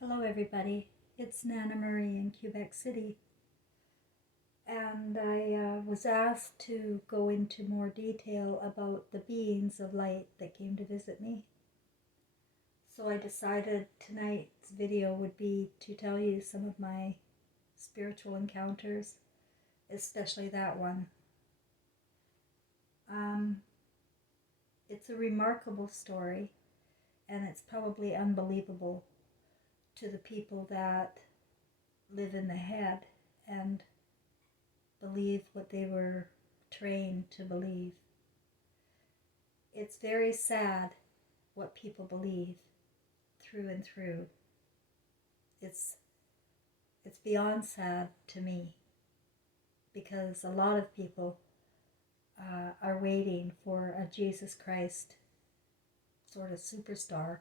Hello everybody, it's Nana Marie in Quebec City, and I was asked to go into more detail about the beings of light that came to visit me. So I decided tonight's video would be to tell you some of my spiritual encounters, especially that one. It's a remarkable story, and it's probably unbelievable to the people that live in the head and believe what they were trained to believe. It's very sad what people believe through and through. It's beyond sad to me, because a lot of people are waiting for a Jesus Christ sort of superstar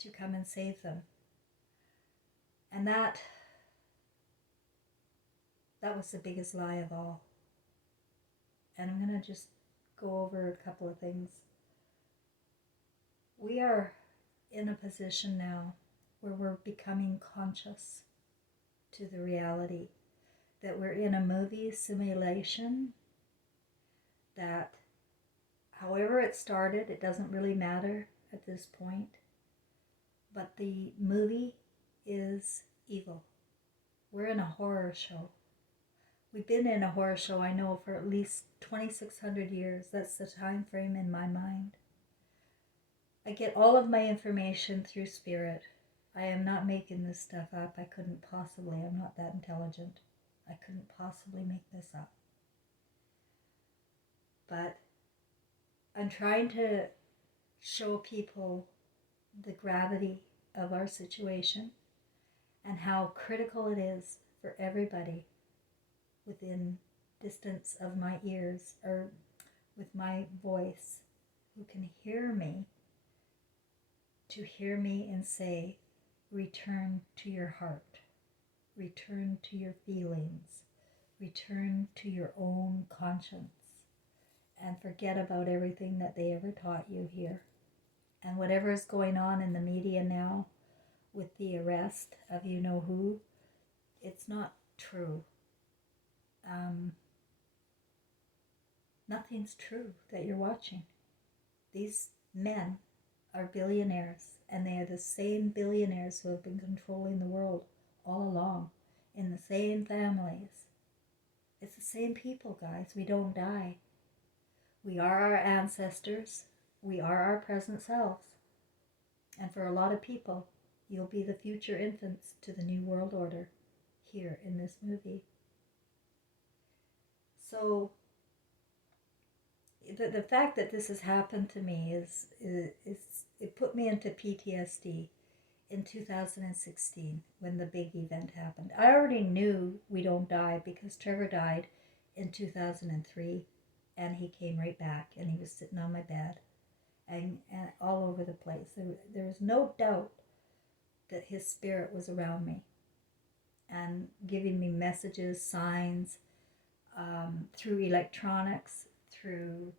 to come and save them. And that was the biggest lie of all. And I'm going to just go over a couple of things. We are in a position now where we're becoming conscious to the reality that we're in a movie simulation, that however it started, it doesn't really matter at this point, but the movie is evil. We're in a horror show. We've been in a horror show, I know, for at least 2,600 years. That's the time frame in my mind. I get all of my information through spirit. I am not making this stuff up. I couldn't possibly. I'm not that intelligent. I couldn't possibly make this up. But I'm trying to show people the gravity of our situation and how critical it is for everybody within distance of my ears, or with my voice, who can hear me, to hear me and say, return to your heart, return to your feelings, return to your own conscience, and forget about everything that they ever taught you here. And whatever is going on in the media now with the arrest of you know who, it's not true. Nothing's true that you're watching. These men are billionaires, and they are the same billionaires who have been controlling the world all along, in the same families. It's the same people, guys. We don't die. We are our ancestors. We are our present selves. And for a lot of people, you'll be the future infants to the New World Order here in this movie. So the fact that this has happened to me is it put me into PTSD in 2016 when the big event happened. I already knew we don't die because Trevor died in 2003, and he came right back, and he was sitting on my bed and all over the place. There was no doubt that his spirit was around me and giving me messages, signs, through electronics, through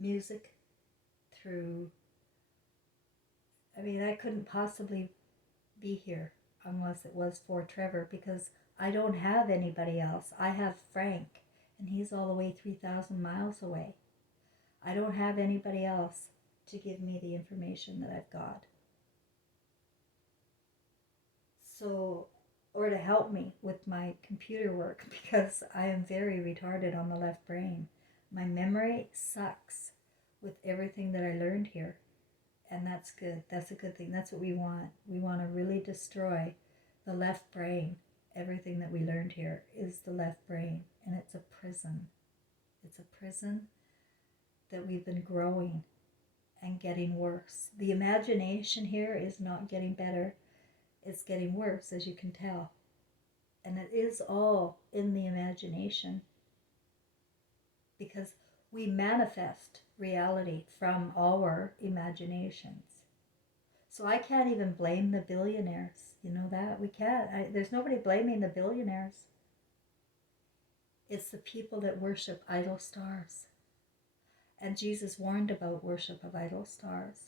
music, through, I couldn't possibly be here unless it was for Trevor, because I don't have anybody else. I have Frank, and he's all the way 3,000 miles away. I don't have anybody else to give me the information that I've got. So, or to help me with my computer work, because I am very retarded on the left brain. My memory sucks with everything that I learned here. And that's good. That's a good thing. That's what we want. We want to really destroy the left brain. Everything that we learned here is the left brain, and it's a prison. It's a prison that we've been growing and getting worse. The imagination here is not getting better. It's getting worse, as you can tell. And it is all in the imagination, because we manifest reality from our imaginations. So I can't even blame the billionaires. You know that? We can't. There's nobody blaming the billionaires. It's the people that worship idol stars. And Jesus warned about worship of idol stars.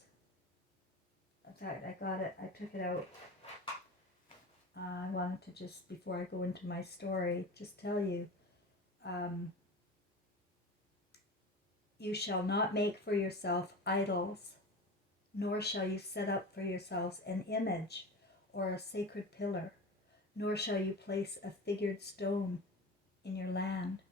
In fact, I got it. I took it out. I wanted to just, before I go into my story, just tell you, you shall not make for yourself idols, nor shall you set up for yourselves an image or a sacred pillar, nor shall you place a figured stone in your land.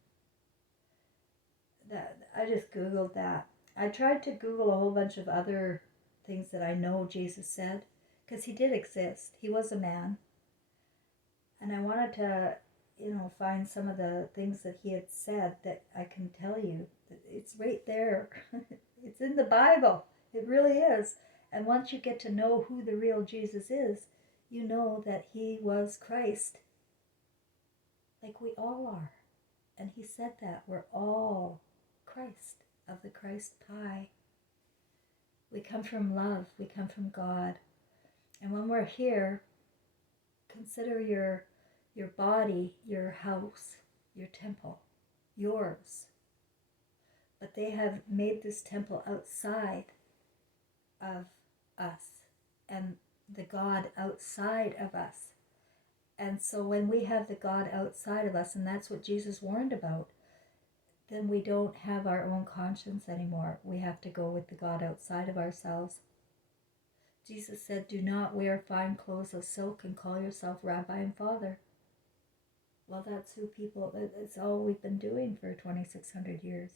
That I just Googled that. I tried to Google a whole bunch of other things that I know Jesus said, because he did exist. He was a man. And I wanted to, find some of the things that he had said that I can tell you. It's right there. It's in the Bible. It really is. And once you get to know who the real Jesus is, you know that he was Christ, like we all are. And he said that we're all Christ, of the Christ pie. We come from love. We come from God. And when we're here, consider your body, your house, your temple, yours. But they have made this temple outside of us and the God outside of us. And so when we have the God outside of us, and that's what Jesus warned about, then we don't have our own conscience anymore. We have to go with the God outside of ourselves. Jesus said, do not wear fine clothes of silk and call yourself Rabbi and Father. Well, that's who it's all we've been doing for 2,600 years,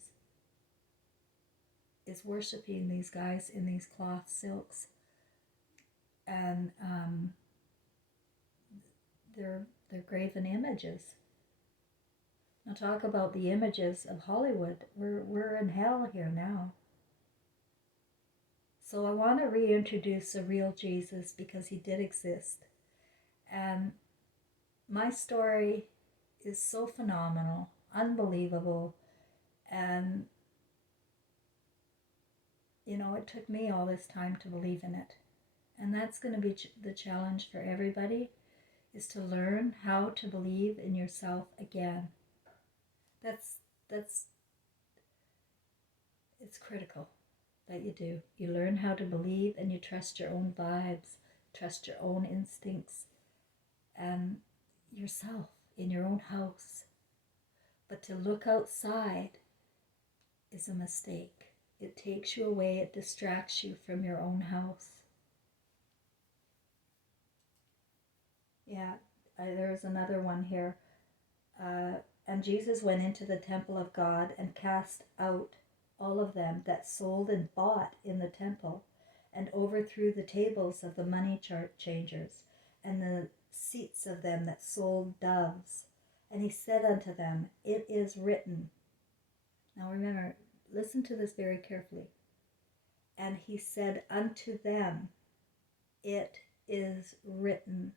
is worshiping these guys in these cloth silks. And they're graven images. Now talk about the images of Hollywood. We're in hell here now. So I want to reintroduce the real Jesus because he did exist. And my story is so phenomenal, unbelievable, and it took me all this time to believe in it. And that's going to be the challenge for everybody, is to learn how to believe in yourself again. It's critical that you do. You learn how to believe, and you trust your own vibes, trust your own instincts, and yourself in your own house. But to look outside is a mistake. It takes you away, it distracts you from your own house. Yeah, there's another one here. And Jesus went into the temple of God and cast out all of them that sold and bought in the temple, and overthrew the tables of the money changers, and the seats of them that sold doves. And he said unto them, it is written. Now remember, listen to this very carefully. And he said unto them, it is written,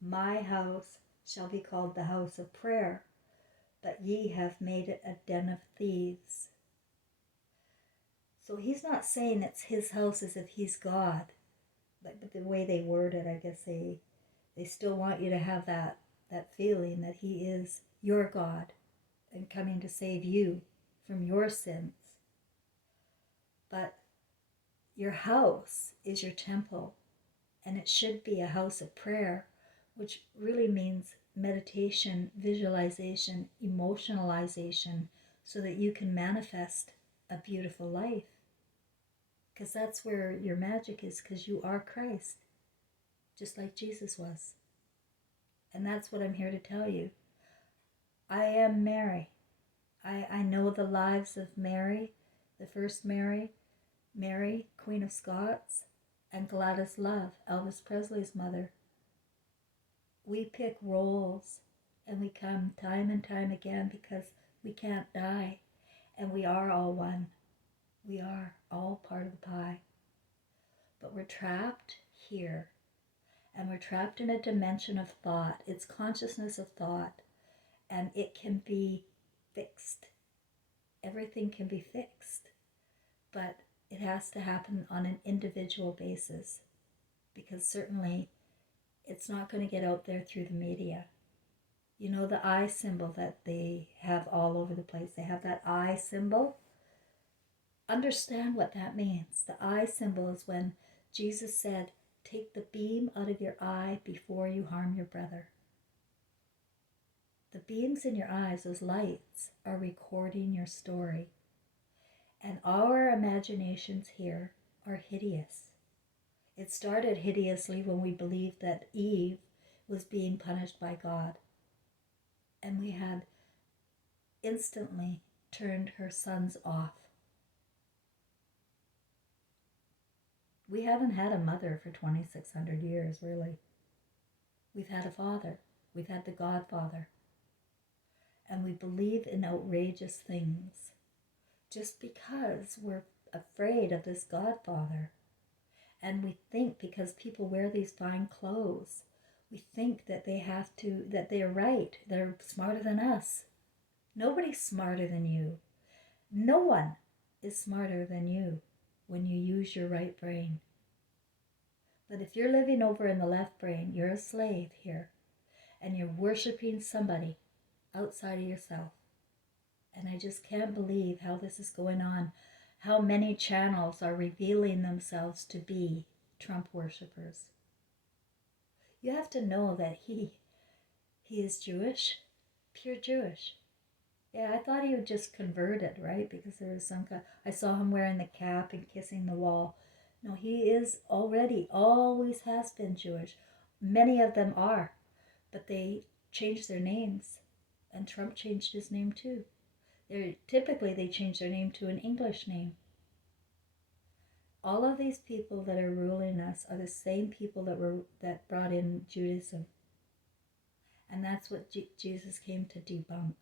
my house shall be called the house of prayer, but ye have made it a den of thieves. So he's not saying it's his house as if he's God. But the way they word it, I guess they still want you to have that feeling that he is your God and coming to save you from your sins. But your house is your temple, and it should be a house of prayer, which really means meditation, visualization, emotionalization, so that you can manifest a beautiful life. Because that's where your magic is, because you are Christ, just like Jesus was. And that's what I'm here to tell you. I am Mary. I know the lives of Mary, the first Mary, Queen of Scots, and Gladys Love, Elvis Presley's mother. We pick roles, and we come time and time again because we can't die, and we are all one. We are all part of the pie. But we're trapped here, and we're trapped in a dimension of thought. It's consciousness of thought, and it can be fixed. Everything can be fixed, but it has to happen on an individual basis, because certainly it's not going to get out there through the media. You know the eye symbol that they have all over the place? They have that eye symbol. Understand what that means. The eye symbol is when Jesus said, take the beam out of your eye before you harm your brother. The beams in your eyes, those lights, are recording your story. And our imaginations here are hideous. It started hideously when we believed that Eve was being punished by God. And we had instantly turned her sons off. We haven't had a mother for 2,600 years, really. We've had a father. We've had the Godfather. And we believe in outrageous things just because we're afraid of this Godfather. And we think because people wear these fine clothes, we think that that they're right. They're smarter than us. Nobody's smarter than you. No one is smarter than you when you use your right brain. But if you're living over in the left brain, you're a slave here. And you're worshiping somebody outside of yourself. And I just can't believe how this is going on. How many channels are revealing themselves to be Trump worshippers. You have to know that he is Jewish, pure Jewish. Yeah, I thought he would just converted, right? Because there was some kind. I saw him wearing the cap and kissing the wall. No, he is already, always has been Jewish. Many of them are, but they changed their names, and Trump changed his name too. Typically, they change their name to an English name. All of these people that are ruling us are the same people that brought in Judaism, and that's what Jesus came to debunk.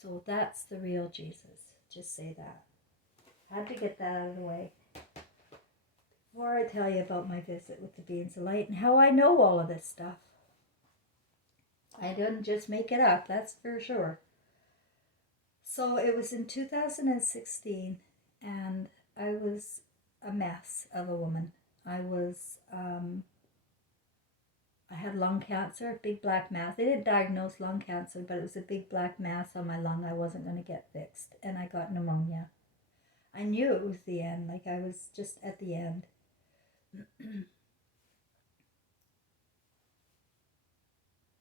So that's the real Jesus. Just say that. Had to get that out of the way before I tell you about my visit with the beings of light and how I know all of this stuff. I didn't just make it up, that's for sure. So it was in 2016, and I was a mess of a woman. I had lung cancer, a big black mass. They didn't diagnose lung cancer, but it was a big black mass on my lung I wasn't going to get fixed, and I got pneumonia. I knew it was the end, like I was just at the end.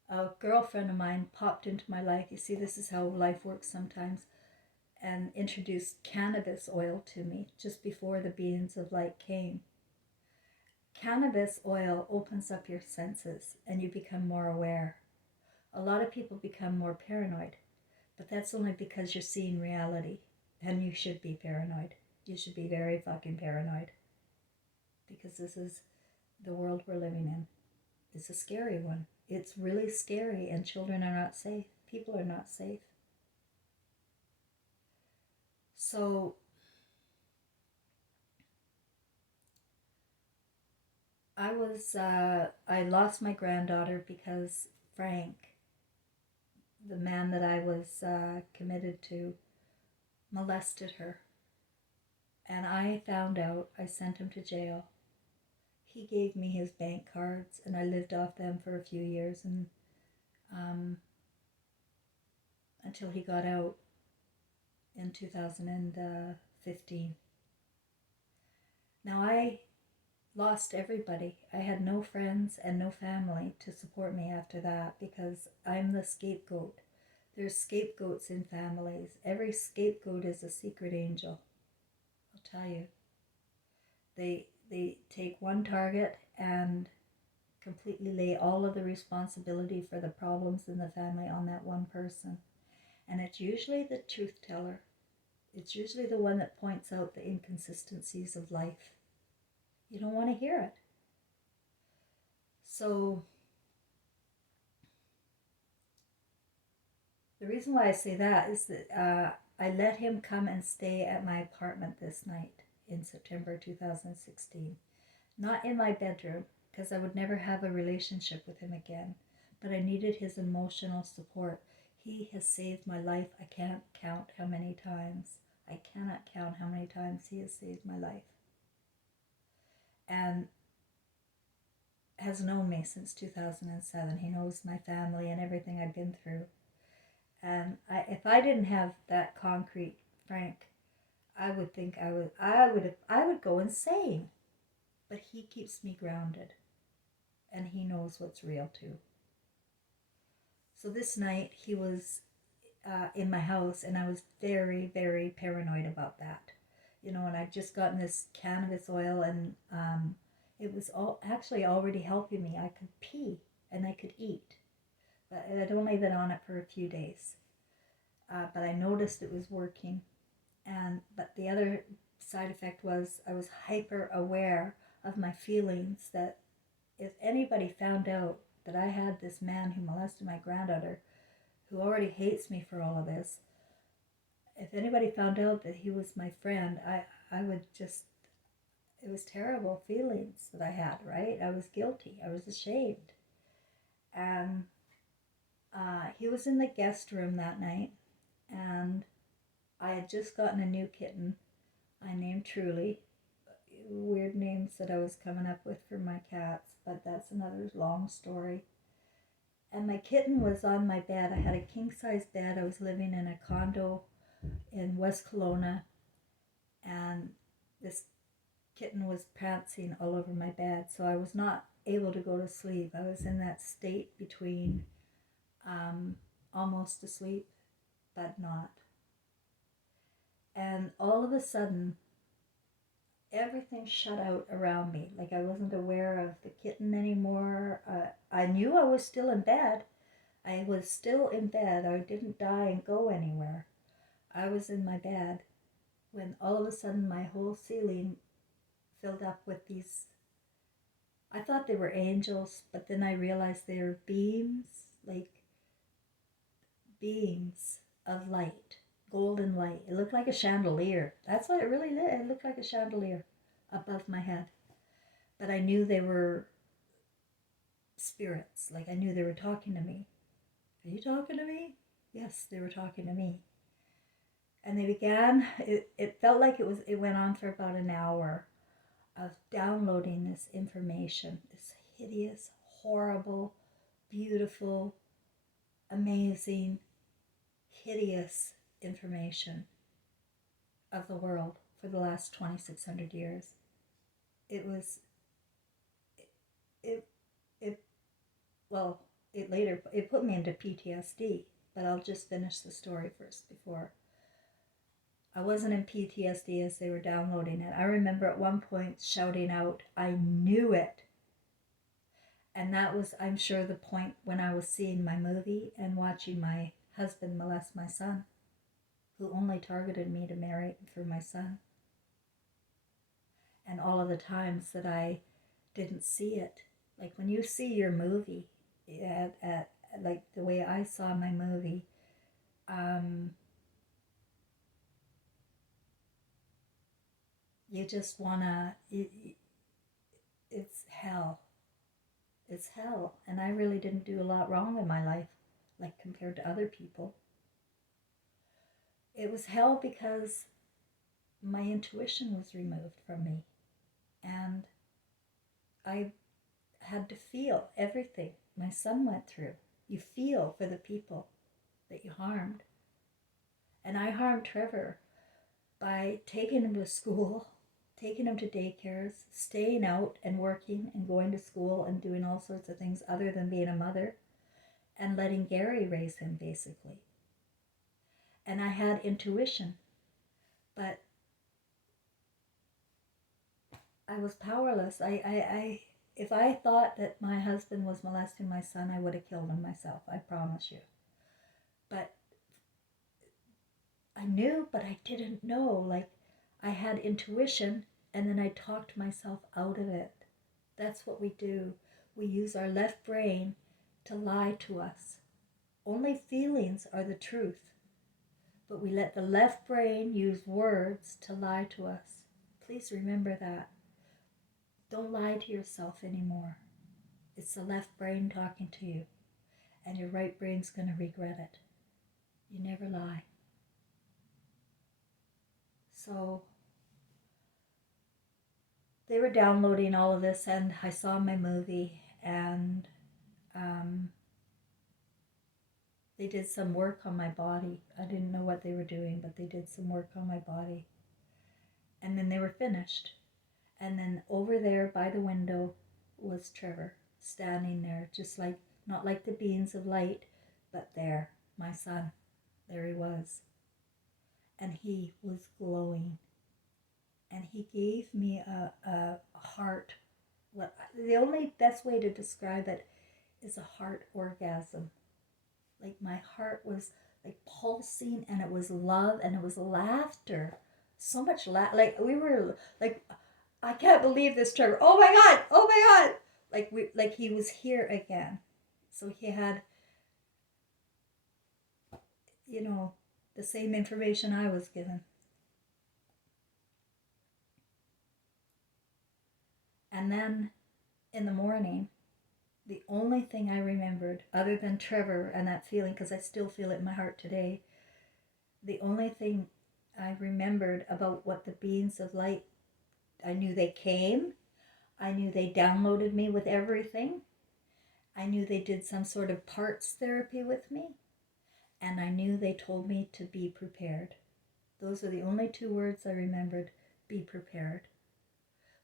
A girlfriend of mine popped into my life. You see, this is how life works sometimes, and introduced cannabis oil to me just before the beings of light came. Cannabis oil opens up your senses and you become more aware. A lot of people become more paranoid, but that's only because you're seeing reality, and you should be paranoid. You should be very fucking paranoid, because this is the world we're living in. It's a scary one. It's really scary, and children are not safe. People are not safe. So I lost my granddaughter because Frank, the man that I was committed to, molested her. And I found out. I sent him to jail. He gave me his bank cards, and I lived off them for a few years, and until he got out in 2015. Now I lost everybody. I had no friends and no family to support me after that, because I'm the scapegoat. There's scapegoats in families. Every scapegoat is a secret angel. I'll tell you. They take one target and completely lay all of the responsibility for the problems in the family on that one person. And it's usually the truth teller. It's usually the one that points out the inconsistencies of life. You don't want to hear it. So the reason why I say that is that I let him come and stay at my apartment this night in September 2016. Not in my bedroom, because I would never have a relationship with him again, but I needed his emotional support. He has saved my life. I can't count how many times. I cannot count how many times he has saved my life. And has known me since 2007. He knows my family and everything I've been through. And if I didn't have that concrete Frank, I would think I would go insane. but he keeps me grounded, and he knows what's real too. So this night he was in my house, and I was very, very paranoid about that. You know, and I'd just gotten this cannabis oil, and it was all actually already helping me. I could pee and I could eat, but I'd only been on it for a few days. But I noticed it was working, but the other side effect was I was hyper aware of my feelings. That if anybody found out that I had this man who molested my granddaughter, who already hates me for all of this, if anybody found out that he was my friend, I would just, it was terrible feelings that I had, right? I was guilty. I was ashamed. And he was in the guest room that night, and I had just gotten a new kitten. I named Truly. Weird names that I was coming up with for my cats, but that's another long story. And my kitten was on my bed. I had a king-size bed. I was living in a condo in West Kelowna, and this kitten was prancing all over my bed, so I was not able to go to sleep. I was in that state between almost asleep, but not. And all of a sudden, everything shut out around me. Like I wasn't aware of the kitten anymore. I knew I was still in bed. I was still in bed. I didn't die and go anywhere. I was in my bed when all of a sudden my whole ceiling filled up with these, I thought they were angels, but then I realized they were beams, like beams of light, golden light. It looked like a chandelier. That's what it really did. It looked like a chandelier above my head. But I knew they were spirits. Like I knew they were talking to me. Are you talking to me? Yes, they were talking to me. And they began, it felt like it went on for about an hour of downloading this information, this hideous, horrible, beautiful, amazing, hideous information of the world for the last 2,600 years. It was, it well, it put me into PTSD, but I'll just finish the story first before. I wasn't in PTSD as they were downloading it. I remember at one point shouting out, I knew it. And that was, I'm sure, the point when I was seeing my movie and watching my husband molest my son, who only targeted me to marry for my son. And all of the times that I didn't see it. Like when you see your movie, at like the way I saw my movie, you just wanna, it's hell. It's hell. And I really didn't do a lot wrong in my life, like compared to other people. It was hell because my intuition was removed from me. And I had to feel everything my son went through. You feel for the people that you harmed. And I harmed Trevor by taking him to school, taking him to daycares, staying out and working and going to school and doing all sorts of things other than being a mother, and letting Gary raise him, basically. And I had intuition, but I was powerless. If I thought that my husband was molesting my son, I would have killed him myself, I promise you. But I knew, but I didn't know. Like, I had intuition, and then I talked myself out of it. That's what we do. We use our left brain to lie to us. Only feelings are the truth, but we let the left brain use words to lie to us. Please remember that. Don't lie to yourself anymore. It's the left brain talking to you, and your right brain's going to regret it. You never lie. So they were downloading all of this, and I saw my movie, and they did some work on my body. I didn't know what they were doing, but they did some work on my body. And then they were finished. And then over there by the window was Trevor, standing there, just like, not like the beams of light, but there, my son, there he was. And he was glowing. And he gave me a heart. What, the only best way to describe it is a heart orgasm. Like my heart was like pulsing, and it was love, and it was laughter. So much like we were like, I can't believe this, Trevor. Oh my God! Oh my God! Like he was here again. So he had, you know, the same information I was given. And then in the morning, the only thing I remembered, other than Trevor and that feeling, because I still feel it in my heart today, the only thing I remembered about what the beings of light, I knew they came. I knew they downloaded me with everything. I knew they did some sort of parts therapy with me. And I knew they told me to be prepared. Those are the only two words I remembered, be prepared.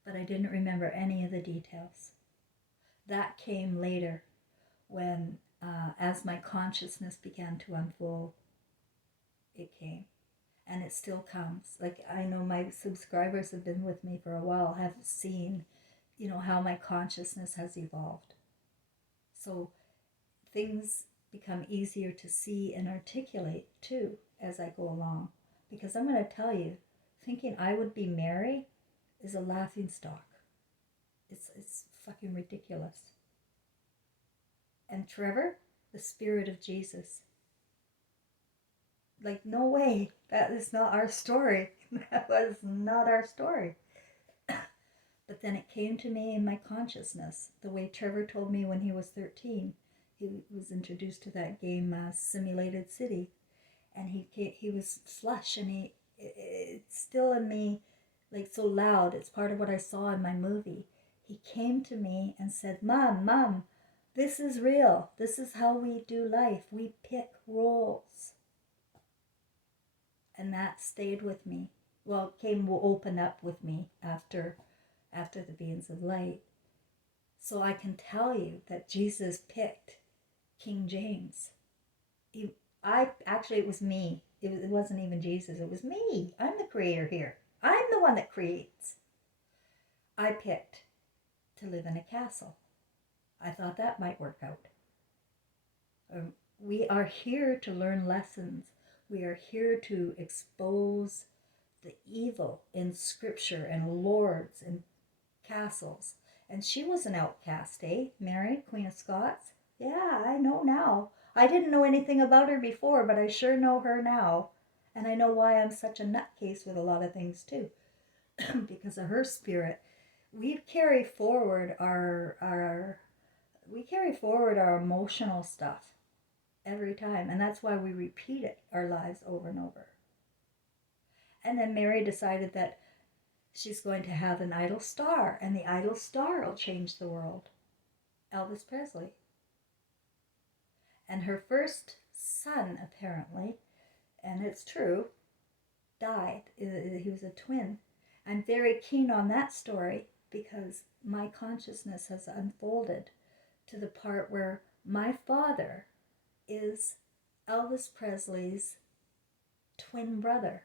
But I didn't remember any of the details. That came later when, as my consciousness began to unfold, it came. And it still comes. Like, I know my subscribers have been with me for a while, have seen, you know, how my consciousness has evolved. So things become easier to see and articulate too as I go along. Because I'm going to tell you, thinking I would be Mary is a laughing stock. It's fucking ridiculous. And Trevor, the spirit of Jesus. Like, no way. That is not our story. That was not our story. But then it came to me in my consciousness, the way Trevor told me when he was 13. He was introduced to that game, Simulated City. And he was flush, and it's still in me, like, so loud. It's part of what I saw in my movie. He came to me and said, Mom, this is real. This is how we do life. We pick roles. And that stayed with me. Well, it will open up with me after the beings of light. So I can tell you that Jesus picked King James. It was me. It wasn't even Jesus. It was me. I'm the creator here. I'm the one that creates. I picked to live in a castle. I thought that might work out. We are here to learn lessons. We are here to expose the evil in scripture and lords and castles. And she was an outcast, eh? Mary, Queen of Scots? Yeah, I know now. I didn't know anything about her before, but I sure know her now. And I know why I'm such a nutcase with a lot of things too. Because of her spirit. We carry forward our emotional stuff every time. And that's why we repeat it our lives over and over. And then Mary decided that she's going to have an idol star, and the idol star will change the world. Elvis Presley. And her first son, apparently, and it's true, died. He was a twin. I'm very keen on that story because my consciousness has unfolded to the part where my father is Elvis Presley's twin brother.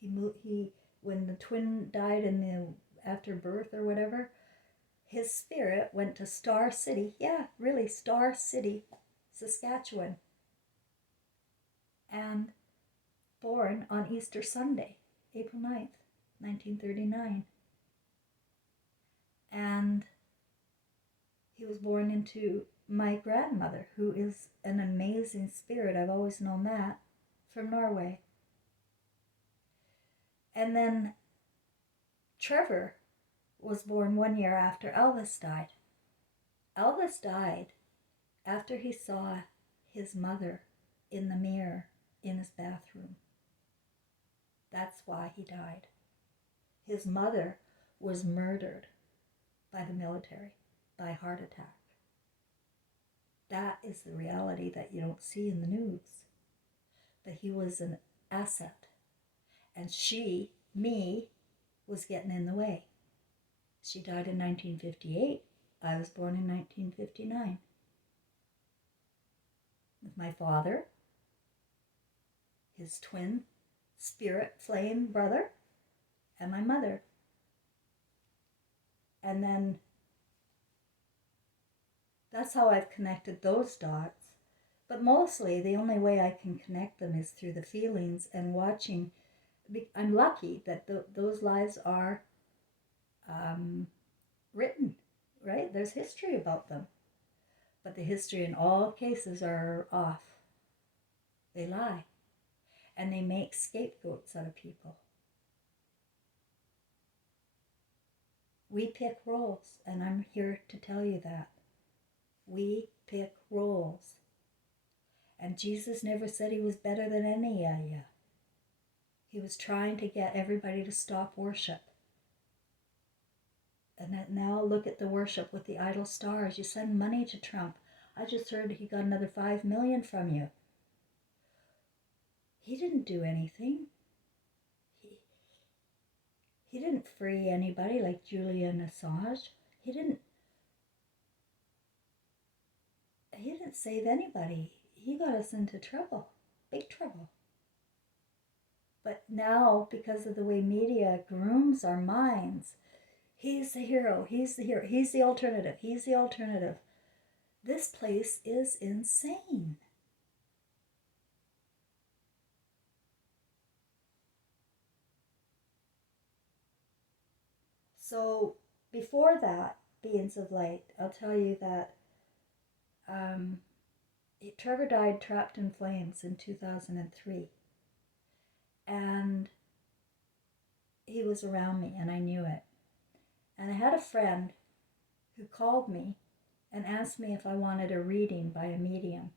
When the twin died after birth or whatever, his spirit went to Star City. Yeah, really, Star City, Saskatchewan. And born on Easter Sunday, April 9th, 1939. And he was born into my grandmother, who is an amazing spirit. I've always known that, from Norway. And then Trevor was born 1 year after Elvis died. Elvis died after he saw his mother in the mirror in his bathroom. That's why he died. His mother was murdered by the military by heart attack. That is the reality that you don't see in the news. But he was an asset. And me, was getting in the way. She died in 1958. I was born in 1959. With my father, his twin spirit flame brother, and my mother. And then that's how I've connected those dots. But mostly the only way I can connect them is through the feelings and watching. I'm lucky that those lives are written, right? There's history about them. But the history in all cases are off. They lie. And they make scapegoats out of people. We pick roles, and I'm here to tell you that. We pick roles. And Jesus never said he was better than any of you. He was trying to get everybody to stop worship. And now look at the worship with the idol stars. You send money to Trump. I just heard he got another $5 million from you. He didn't do anything. He didn't free anybody like Julian Assange. He didn't save anybody. He got us into trouble, big trouble. But now, because of the way media grooms our minds, he's the hero, he's the hero, he's the alternative, he's the alternative. This place is insane. So before that, Beings of Light, I'll tell you that Trevor died trapped in flames in 2003. And he was around me and I knew it. And I had a friend who called me and asked me if I wanted a reading by a medium.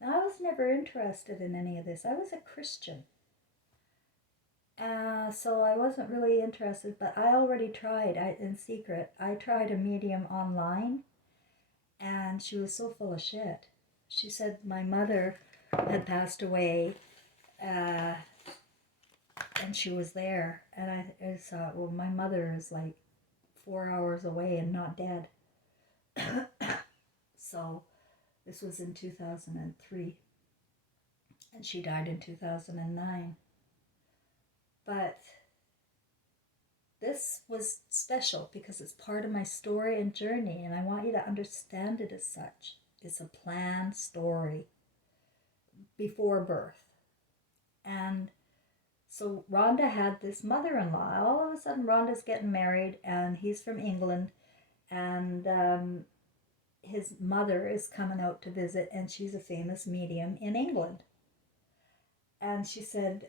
Now, I was never interested in any of this. I was a Christian. So I wasn't really interested, but I already tried, in secret, I tried a medium online, and she was so full of shit. She said my mother had passed away, and she was there, and I thought, well, my mother is like 4 hours away and not dead. So this was in 2003, and she died in 2009. But this was special because it's part of my story and journey, and I want you to understand it as such. It's a planned story before birth. And so Rhonda had this mother-in-law. All of a sudden, Rhonda's getting married, and he's from England, and his mother is coming out to visit, and she's a famous medium in England. And she said,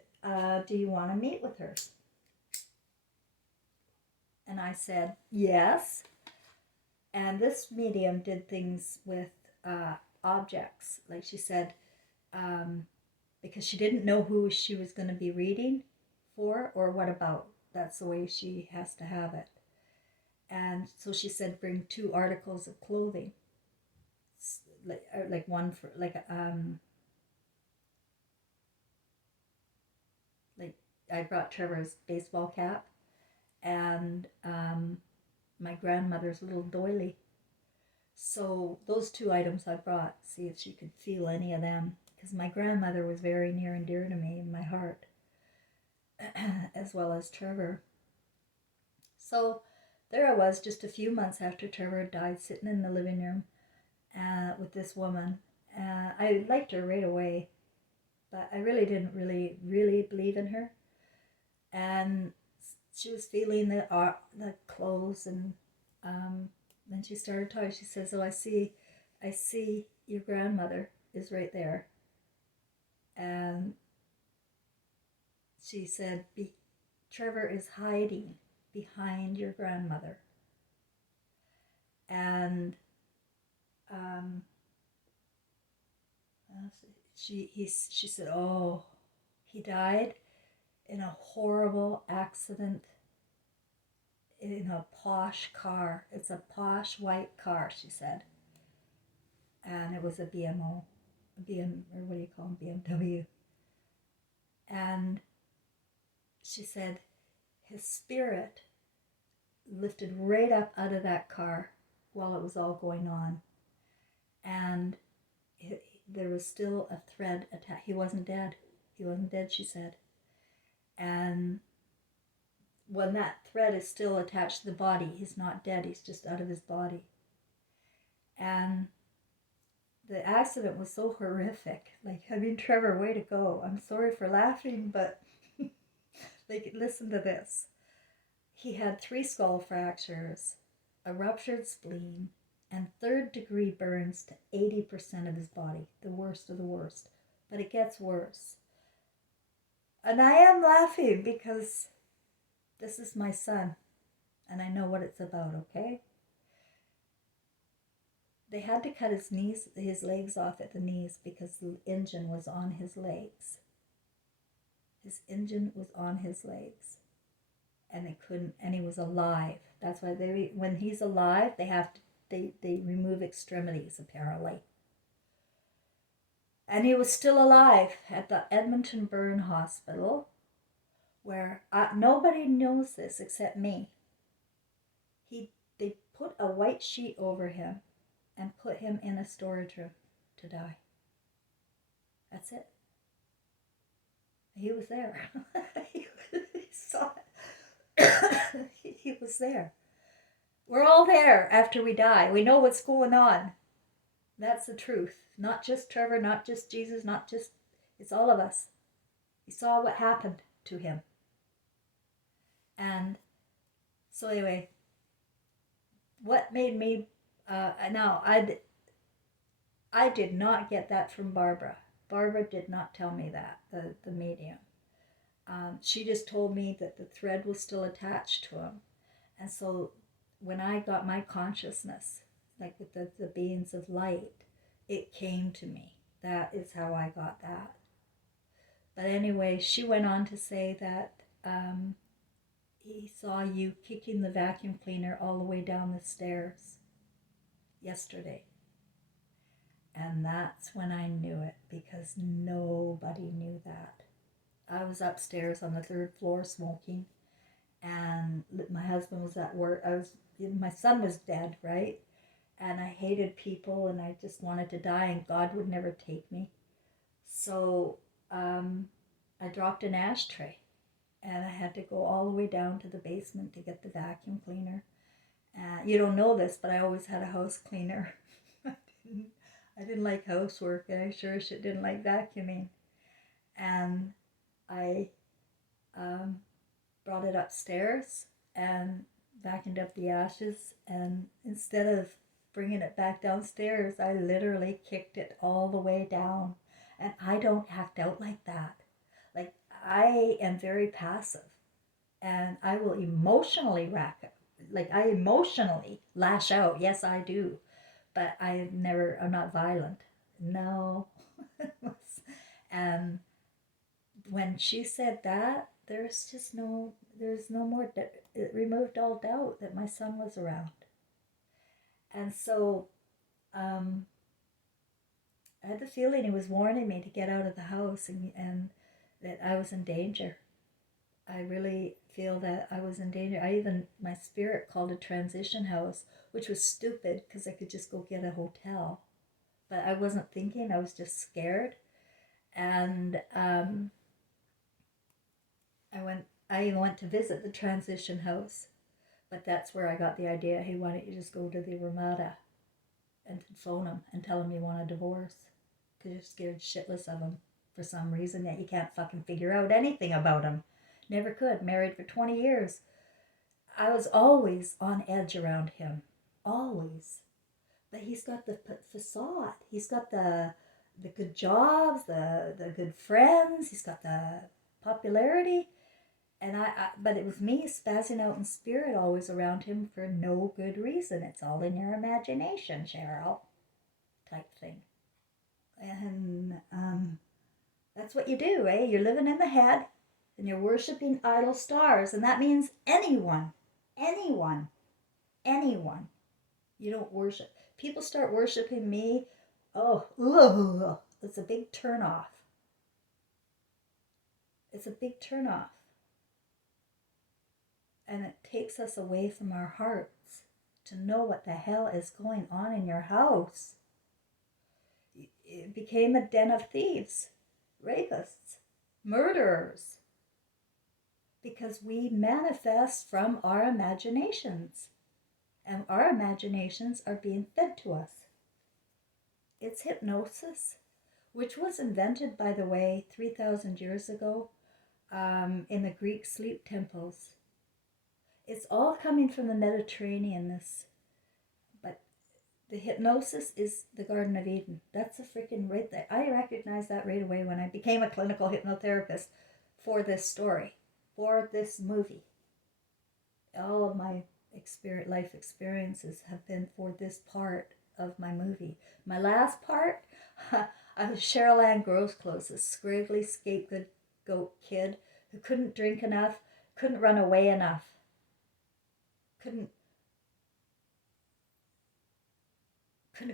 do you want to meet with her? And I said, yes. And this medium did things with objects. Like she said, because she didn't know who she was going to be reading for or what about. That's the way she has to have it. And so she said, bring 2 articles of clothing. Like one for, like I brought Trevor's baseball cap and my grandmother's little doily. So those 2 items I brought, see if she could feel any of them, because my grandmother was very near and dear to me in my heart, as well as Trevor. So there I was, just a few months after Trevor died, sitting in the living room with this woman. I liked her right away, but I really didn't really believe in her. And she was feeling the clothes, and then she started talking. She says, "Oh, I see your grandmother is right there," and she said, "Trevor is hiding behind your grandmother," and she said, "Oh, he died in a horrible accident in a posh car. It's a posh white car," she said. And it was a or what do you call them, BMW. And she said, his spirit lifted right up out of that car while it was all going on. And there was still a thread attached. He wasn't dead. He wasn't dead, she said. And when that thread is still attached to the body, he's not dead. He's just out of his body. And the accident was so horrific. Like, I mean, Trevor, way to go. I'm sorry for laughing, but like, listen to this. He had 3 skull fractures, a ruptured spleen, and 3rd-degree burns to 80% of his body. The worst of the worst. But it gets worse. And I am laughing because this is my son, and I know what it's about, okay? They had to cut his legs off at the knees because the engine was on his legs. His engine was on his legs. And they couldn't, and he was alive. That's why when he's alive, they remove extremities, apparently. And he was still alive at the Edmonton Burn Hospital, where nobody knows this except me. They put a white sheet over him and put him in a storage room to die. That's it. He was there. he saw it. He was there. We're all there after we die. We know what's going on. That's the truth. Not just Trevor, not just Jesus, it's all of us. He saw what happened to him. And so anyway, what made me, now I did not get that from Barbara. Barbara did not tell me that, the medium. She just told me that the thread was still attached to him. And so when I got my consciousness, like with the beings of light, it came to me. That is how I got that. But anyway, she went on to say that he saw you kicking the vacuum cleaner all the way down the stairs yesterday. And that's when I knew it, because nobody knew that. I was upstairs on the 3rd floor smoking, and my husband was at work. My son was dead, right? And I hated people, and I just wanted to die, and God would never take me. So I dropped an ashtray, and I had to go all the way down to the basement to get the vacuum cleaner. You don't know this, but I always had a house cleaner. I didn't like housework, and I sure as shit didn't like vacuuming. And I brought it upstairs and vacuumed up the ashes, and instead of bringing it back downstairs, I literally kicked it all the way down. And I don't act out like that. Like, I am very passive, and I will emotionally I emotionally lash out. Yes, I do. But I'm not violent. No. And when she said that, there's no more, it removed all doubt that my son was around. And so I had the feeling he was warning me to get out of the house, and that I was in danger. I really feel that I was in danger. My spirit called a transition house, which was stupid because I could just go get a hotel. But I wasn't thinking, I was just scared. And I even went to visit the transition house, but that's where I got the idea, hey, why don't you just go to the Ramada and phone him and tell him you want a divorce, because you're scared shitless of him for some reason that you can't fucking figure out anything about him. Never could. Married for 20 years. I was always on edge around him. Always. But he's got the facade. He's got the good jobs, the good friends. He's got the popularity. And but it was me spazzing out in spirit always around him for no good reason. It's all in your imagination, Cheryl, type thing. And that's what you do, eh? You're living in the head, and you're worshiping idol stars, and that means anyone. You don't worship. People start worshiping me. Oh, it's a big turnoff. It's a big turnoff. And it takes us away from our hearts to know what the hell is going on in your house. It became a den of thieves, rapists, murderers, because we manifest from our imaginations, and our imaginations are being fed to us. It's hypnosis, which was invented, by the way, 3,000 years ago in the Greek sleep temples. It's all coming from the Mediterranean, but the hypnosis is the Garden of Eden. That's a freaking right there. I recognized that right away when I became a clinical hypnotherapist for this story, for this movie. All of my life experiences have been for this part of my movie. My last part, I was Cheryl Ann Grosclose, a scraggly scapegoat kid who couldn't drink enough, couldn't run away enough, couldn't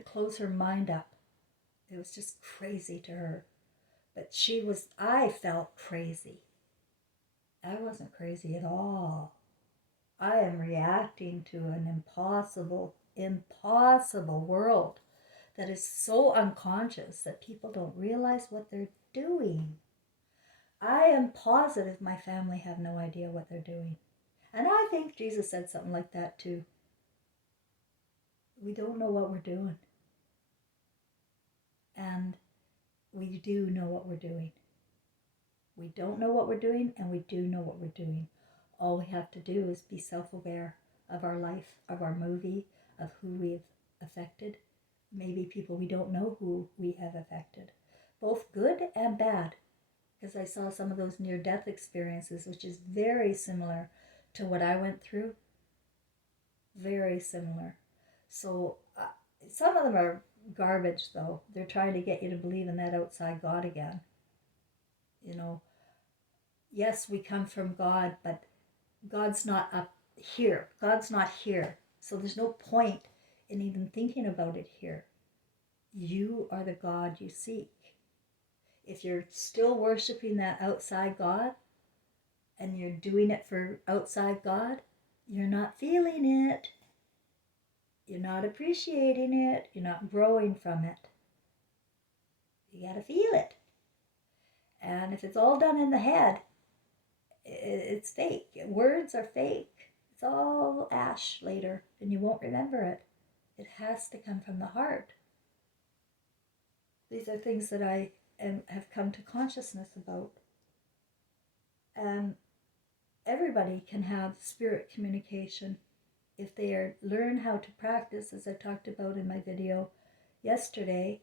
close her mind up. It was just crazy to her. But I felt crazy. I wasn't crazy at all. I am reacting to an impossible world that is so unconscious that people don't realize what they're doing. I am positive my family have no idea what they're doing. And I think Jesus said something like that too. We don't know what we're doing. And we do know what we're doing. We don't know what we're doing, and we do know what we're doing. All we have to do is be self-aware of our life, of our movie, of who we've affected. Maybe people we don't know who we have affected. Both good and bad. Because I saw some of those near-death experiences, which is very similar to what I went through. Very similar. So some of them are garbage, though. They're trying to get you to believe in that outside God again. You know, yes, we come from God, but God's not up here. God's not here. So there's no point in even thinking about it here. You are the God you seek. If you're still worshiping that outside God and you're doing it for outside God, you're not feeling it. You're not appreciating it. You're not growing from it. You got to feel it. And if it's all done in the head, it's fake. Words are fake. It's all ash later, and you won't remember it. It has to come from the heart. These are things that I have come to consciousness about. Everybody can have spirit communication if they learn how to practice, as I talked about in my video yesterday,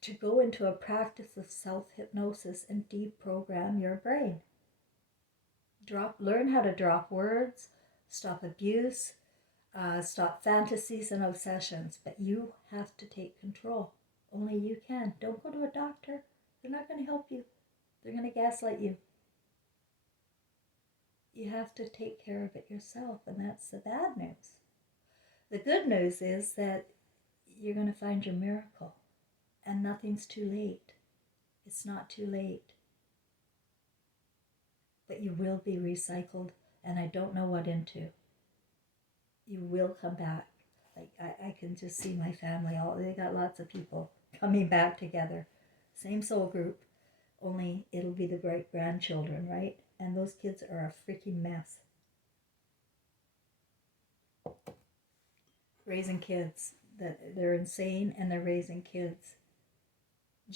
to go into a practice of self-hypnosis and deprogram your brain. Learn how to drop words, stop abuse, stop fantasies and obsessions, but you have to take control. Only you can. Don't go to a doctor. They're not going to help you. They're going to gaslight you. You have to take care of it yourself, and that's the bad news. The good news is that you're going to find your miracle, and nothing's too late. It's not too late. But you will be recycled, and I don't know what into. You will come back. Like I can just see my family. They got lots of people coming back together. Same soul group, only it'll be the great grandchildren, right? And those kids are a freaking mess. Raising kids, they're insane, and they're raising kids.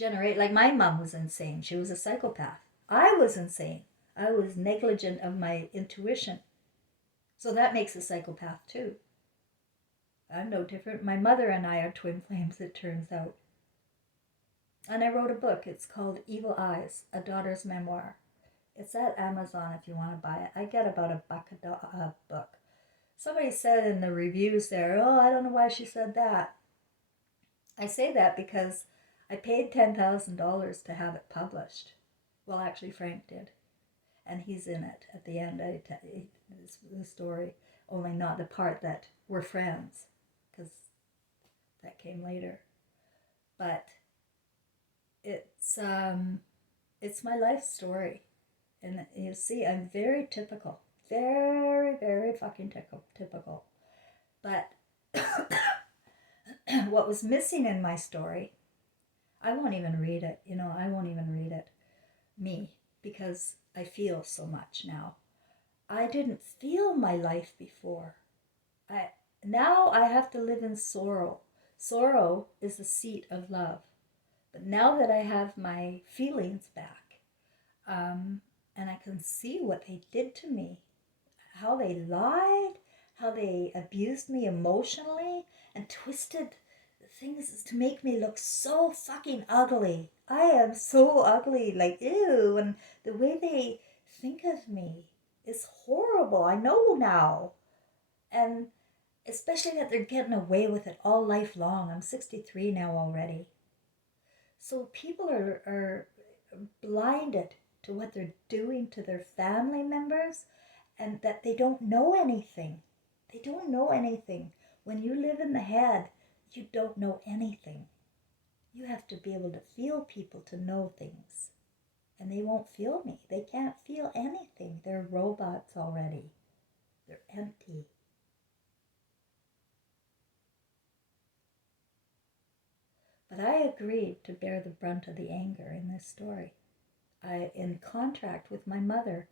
Like my mom was insane. She was a psychopath. I was insane. I was negligent of my intuition. So that makes a psychopath too. I'm no different. My mother and I are twin flames, it turns out. And I wrote a book. It's called Evil Eyes, A Daughter's Memoir. It's at Amazon if you want to buy it. I get about $1 a book. Somebody said in the reviews there, oh, I don't know why she said that. I say that because I paid $10,000 to have it published. Well, actually, Frank did. And he's in it at the end. The story, only not the part that we're friends, because that came later. But it's my life story. And you see, I'm very typical. Very, very fucking typical. But what was missing in my story, I won't even read it. I won't even read it. Me, because I feel so much now. I didn't feel my life before. I Now I have to live in sorrow. Sorrow is the seat of love. But now that I have my feelings back, and I can see what they did to me, how they lied, how they abused me emotionally, and twisted things to make me look so fucking ugly. I am so ugly, like, ew. And the way they think of me is horrible. I know now. And especially that they're getting away with it all life long. I'm 63 now already. So people are blinded to what they're doing to their family members, and that they don't know anything. They don't know anything. When you live in the head, you don't know anything. You have to be able to feel people to know things. And they won't feel me. They can't feel anything. They're robots already. They're empty. But I agreed to bear the brunt of the anger in this story. In contract with my mother,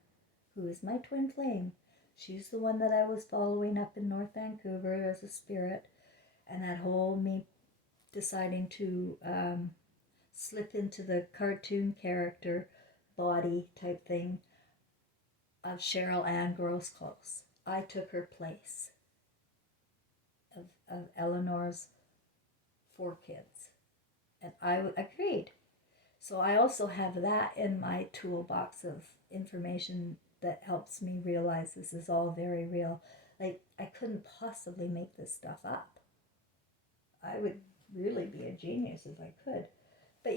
who is my twin flame. She's the one that I was following up in North Vancouver as a spirit, and that whole me deciding to slip into the cartoon character body type thing of Cheryl Ann Grossclose. I took her place of Eleanor's 4 kids, and I agreed. So I also have that in my toolbox of information that helps me realize this is all very real. Like, I couldn't possibly make this stuff up. I would really be a genius if I could. But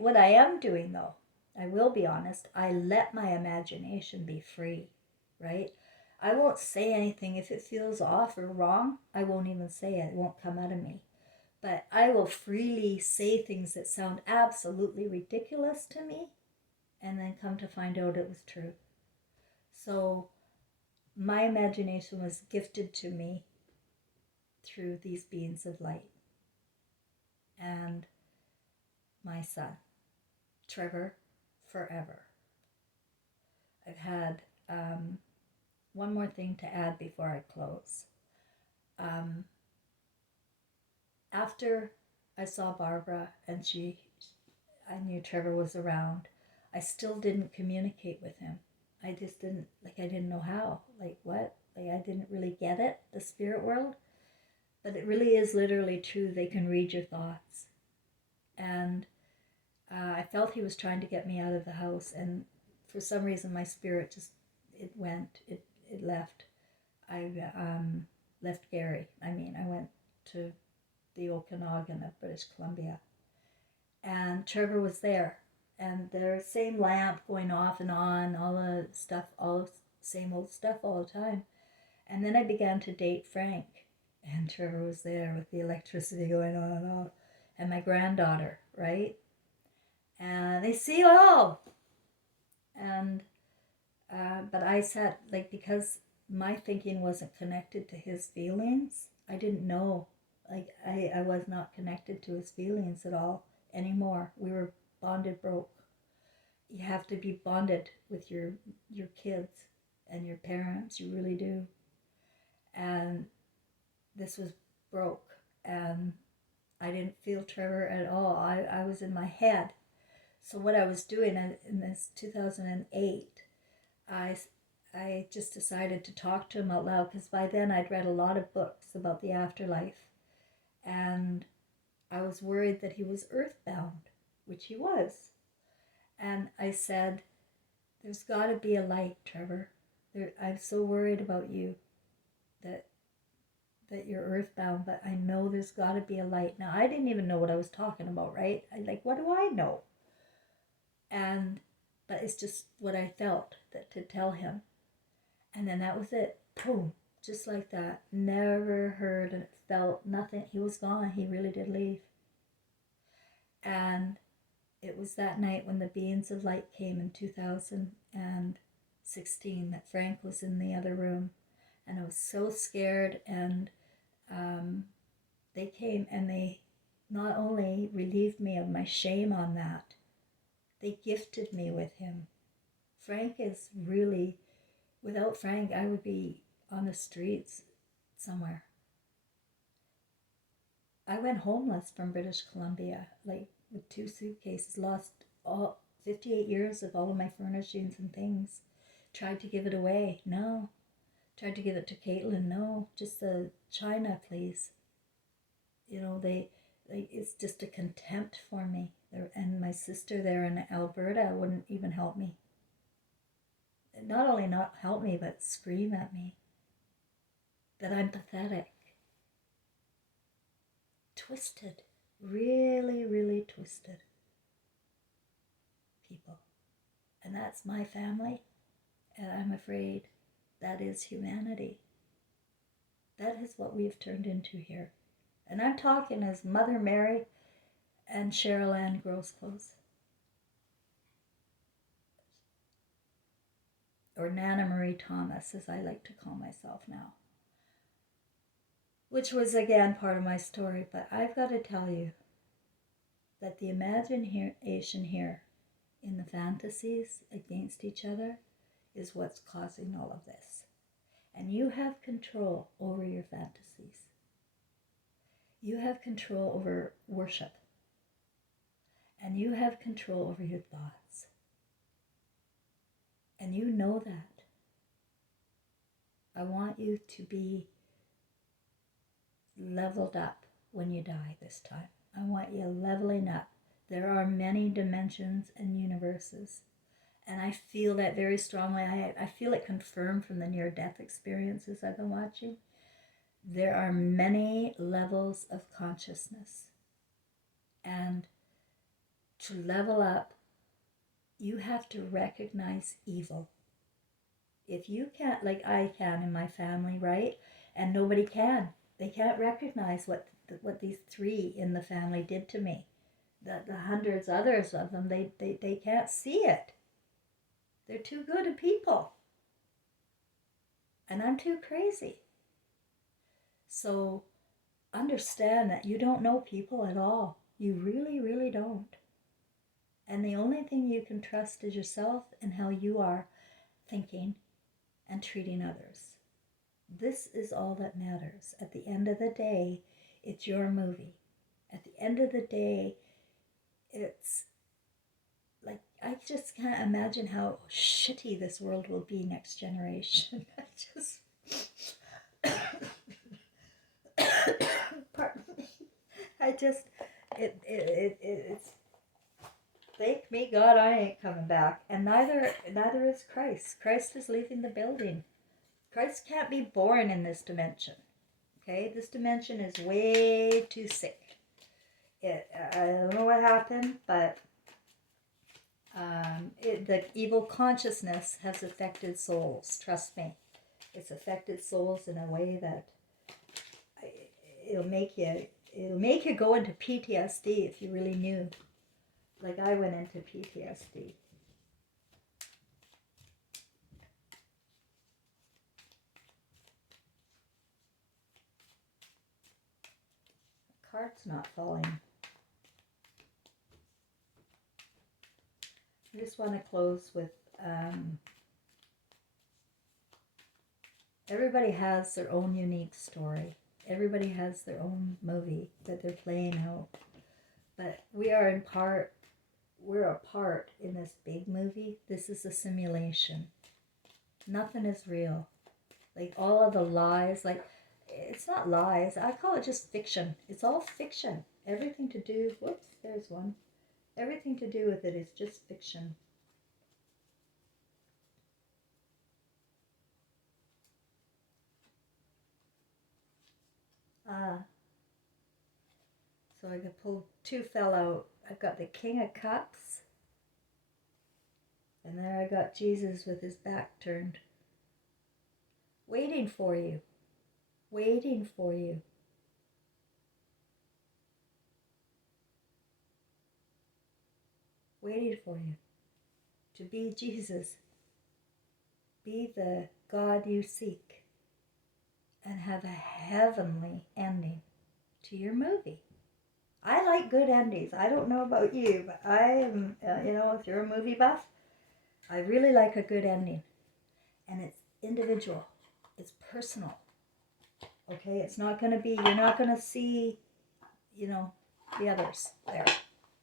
what I am doing though, I will be honest, I let my imagination be free, right? I won't say anything if it feels off or wrong. I won't even say it. It won't come out of me. But I will freely say things that sound absolutely ridiculous to me, and then come to find out it was true. So my imagination was gifted to me through these beings of light. And my son, Trevor, forever. I've had one more thing to add before I close. After I saw Barbara and I knew Trevor was around, I still didn't communicate with him. I just didn't, I didn't know how. Like, what? I didn't really get it, the spirit world. But it really is literally true. They can read your thoughts. And I felt he was trying to get me out of the house. And for some reason, my spirit just, it left. I left Gary. I went to the Okanagan of British Columbia. And Trevor was there. And their same lamp going off and on, all the stuff, all the same old stuff all the time. And then I began to date Frank. And Trevor was there with the electricity going on and off. And my granddaughter, right? And they see it all. And, but I sat, because my thinking wasn't connected to his feelings, I didn't know. I was not connected to his feelings at all anymore. We were bonded broke. You have to be bonded with your kids and your parents. You really do. And this was broke. And I didn't feel Trevor at all. I was in my head. So what I was doing in this 2008, I just decided to talk to him out loud, because by then I'd read a lot of books about the afterlife. And I was worried that he was earthbound, which he was. And I said, there's got to be a light, Trevor. I'm so worried about you that you're earthbound, but I know there's got to be a light. Now, I didn't even know what I was talking about, right? What do I know? But it's just what I felt to tell him. And then that was it. Boom. Just like that. Never heard and felt nothing. He was gone. He really did leave. And it was that night when the beings of light came in 2008 16 that Frank was in the other room. And I was so scared, and they came and they not only relieved me of my shame on that, they gifted me with him. Frank is really, without Frank, I would be on the streets somewhere. I went homeless from British Columbia, like with 2 suitcases, lost all 58 years of all of my furnishings and things. Tried to give it away, no. Tried to give it to Caitlin, no. Just the china, please. You know, it's just a contempt for me. And my sister there in Alberta wouldn't even help me. Not only not help me, but scream at me that I'm pathetic. Twisted, really, really twisted people. And that's my family, and I'm afraid that is humanity. That is what we've turned into here. And I'm talking as Mother Mary and Cheryl Ann Grosclose. Or Nana Marie Thomas, as I like to call myself now. Which was, again, part of my story. But I've got to tell you that the imagination here in the fantasies against each other is what's causing all of this. And you have control over your fantasies. You have control over worship. And you have control over your thoughts. And you know that. I want you to be leveled up when you die this time. I want you leveling up. There are many dimensions and universes. And I feel that very strongly. I feel it confirmed from the near-death experiences I've been watching. There are many levels of consciousness. And to level up, you have to recognize evil. If you can't, like I can in my family, right? And nobody can. They can't recognize what these 3 in the family did to me. The hundreds others of them, they can't see it. They're too good at people. And I'm too crazy. So understand that you don't know people at all. You really, really don't. And the only thing you can trust is yourself and how you are thinking and treating others. This is all that matters. At the end of the day, it's your movie. At the end of the day, it's like, I just can't imagine how shitty this world will be next generation. I just, pardon me. It's, thank me God I ain't coming back. And neither is Christ. Christ is leaving the building. Christ can't be born in this dimension. Okay, this dimension is way too sick. I don't know what happened, but the evil consciousness has affected souls. Trust me, it's affected souls in a way that it'll make you go into PTSD if you really knew. Like I went into PTSD. The card's not falling. I just want to close with everybody has their own unique story. Everybody has their own movie that they're playing out. But we're a part in this big movie. This is a simulation. Nothing is real. Like all of the lies, like it's not lies. I call it just fiction. It's all fiction. Everything to do, whoops, there's one. Everything to do with it is just fiction. So I could pull 2 fell out. I've got the King of Cups. And there I got Jesus with his back turned. Waiting for you. Waiting for you. Waiting for you. To be Jesus. be the God you seek and have a heavenly ending to your movie. I like good endings. I don't know about you, but I am, if you're a movie buff, I really like a good ending. And it's individual. It's personal. Okay? It's not going to be, you're not going to see, the others there.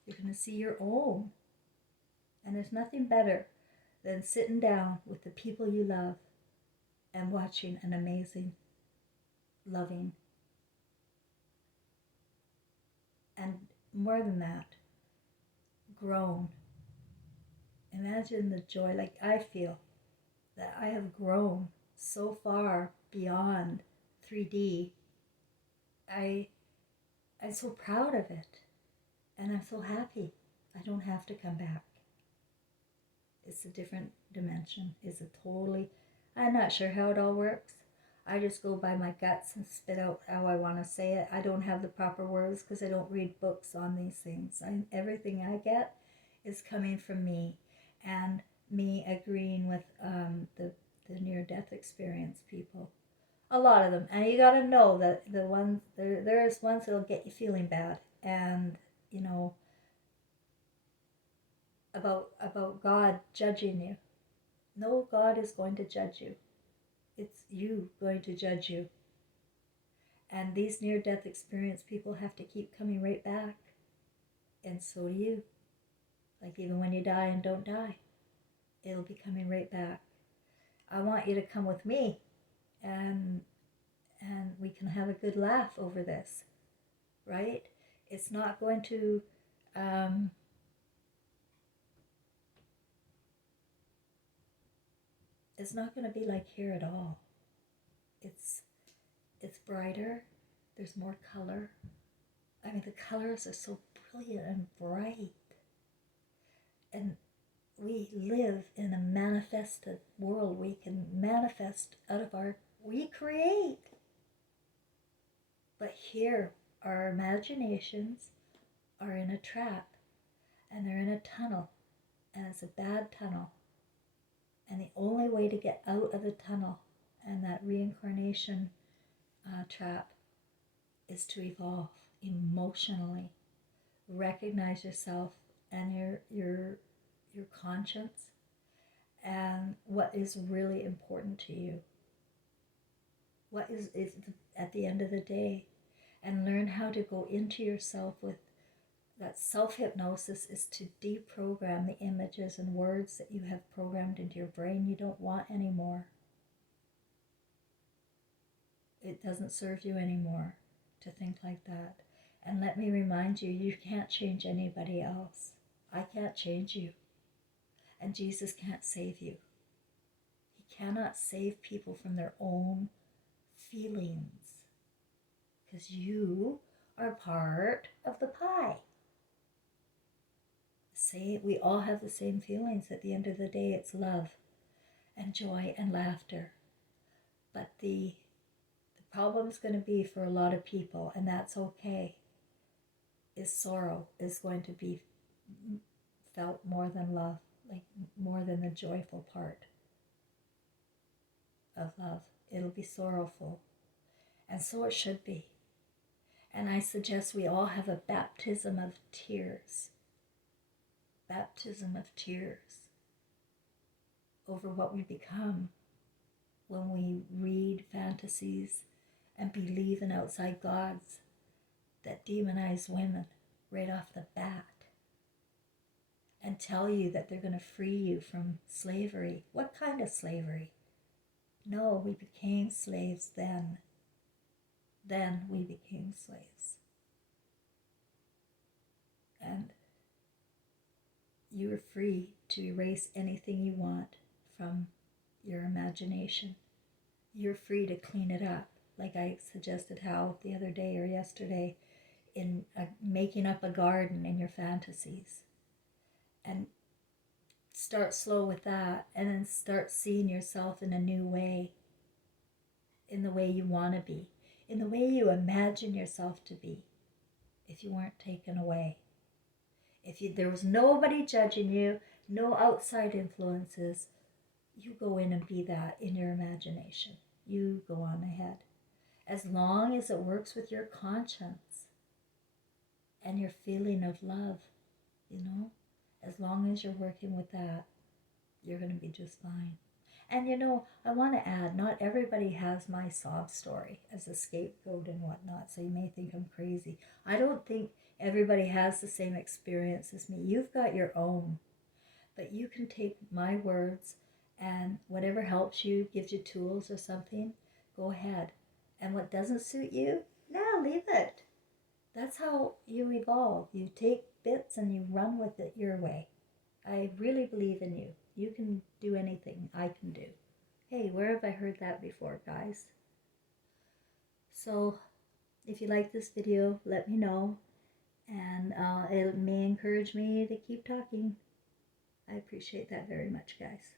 You're going to see your own. And there's nothing better than sitting down with the people you love and watching an amazing, loving, and more than that, grown. Imagine the joy, like I feel that I have grown so far beyond 3D. I'm so proud of it, and I'm so happy. I don't have to come back. It's a different dimension. I'm not sure how it all works. I just go by my guts and spit out how I want to say it. I don't have the proper words because I don't read books on these things. Everything I get is coming from me, and me agreeing with the near-death experience people. A lot of them. And you got to know that there's ones that'll get you feeling bad. And, about God judging you. No, God is going to judge you. It's you going to judge you. And these near-death experience people have to keep coming right back. And so do you. Like even when you die and don't die, it'll be coming right back. I want you to come with me, and we can have a good laugh over this, right? It's not going to it's not going to be like here at all. It's brighter. There's more color. I mean, the colors are so brilliant and bright. And we live in a manifested world. We can manifest out of we create. But here, our imaginations are in a trap, and they're in a tunnel, and it's a bad tunnel. And the only way to get out of the tunnel and that reincarnation trap is to evolve emotionally. Recognize yourself and your conscience and what is really important to you. What is at the end of the day, and learn how to go into yourself with that. Self-hypnosis is to deprogram the images and words that you have programmed into your brain you don't want anymore. It doesn't serve you anymore to think like that. And let me remind you, you can't change anybody else. I can't change you. And Jesus can't save you. He cannot save people from their own feelings, because you are part of the pie. We all have the same feelings. At the end of the day, it's love and joy and laughter. But the problem is going to be for a lot of people, and that's okay, is sorrow is going to be felt more than love, like more than the joyful part of love. It'll be sorrowful. And so it should be. And I suggest we all have a baptism of tears. Baptism of tears over what we become when we read fantasies and believe in outside gods that demonize women right off the bat and tell you that they're going to free you from slavery. What kind of slavery? No, we became slaves then. Then we became slaves. And you are free to erase anything you want from your imagination. You're free to clean it up, like I suggested how the other day or yesterday, in making up a garden in your fantasies. And start slow with that, and then start seeing yourself in a new way, in the way you want to be, in the way you imagine yourself to be, if you weren't taken away. If there was nobody judging you, no outside influences, you go in and be that in your imagination. You go on ahead. As long as it works with your conscience and your feeling of love, as long as you're working with that, you're going to be just fine. And I want to add, not everybody has my sob story as a scapegoat and whatnot, so you may think I'm crazy. I don't think everybody has the same experience as me. You've got your own, but you can take my words and whatever helps you, gives you tools or something, go ahead. And what doesn't suit you, no, leave it. That's how you evolve. You take bits and you run with it your way. I really believe in you. You can do anything I can do. Hey, where have I heard that before, guys? So, if you like this video, let me know. And it may encourage me to keep talking. I appreciate that very much, guys.